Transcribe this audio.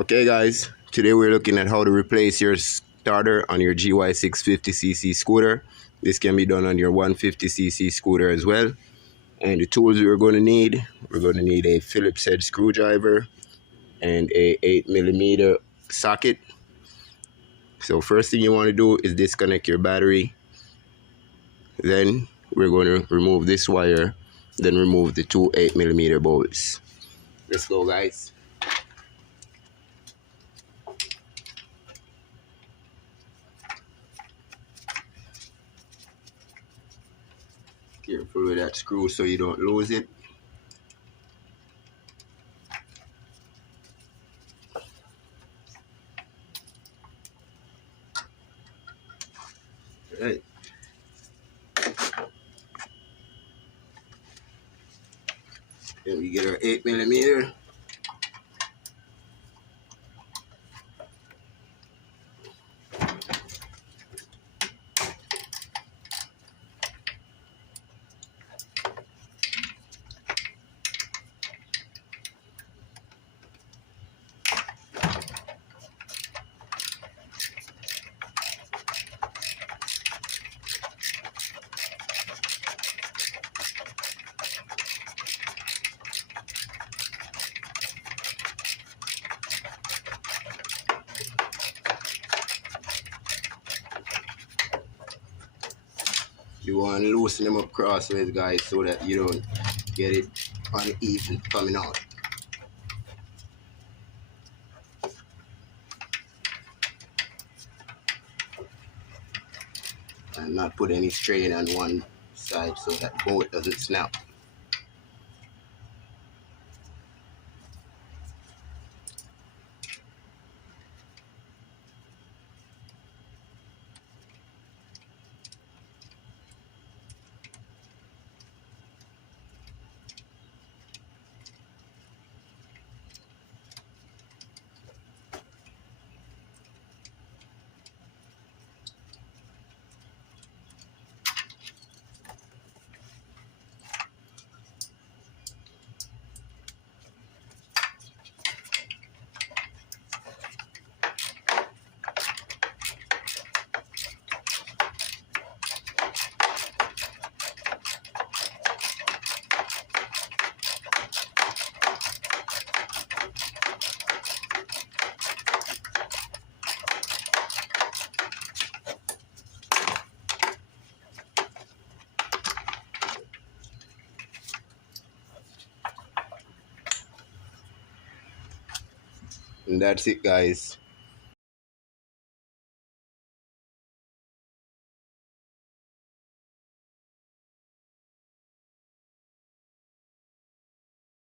Okay guys, today we're looking at how to replace your starter on your GY650cc scooter. This can be done on your 150cc scooter as well. And the tools we're going to need a Phillips head screwdriver and a 8mm socket. So first thing you want to do is disconnect your battery. Then we're going to remove this wire, then remove the two 8mm bolts. Let's go guys. Careful with that screw so you don't lose it. Right. Then we get our 8mm. You want to loosen them up crossways, guys, so that you don't get it uneven coming out. And not put any strain on one side so that bolt doesn't snap. And that's it, guys.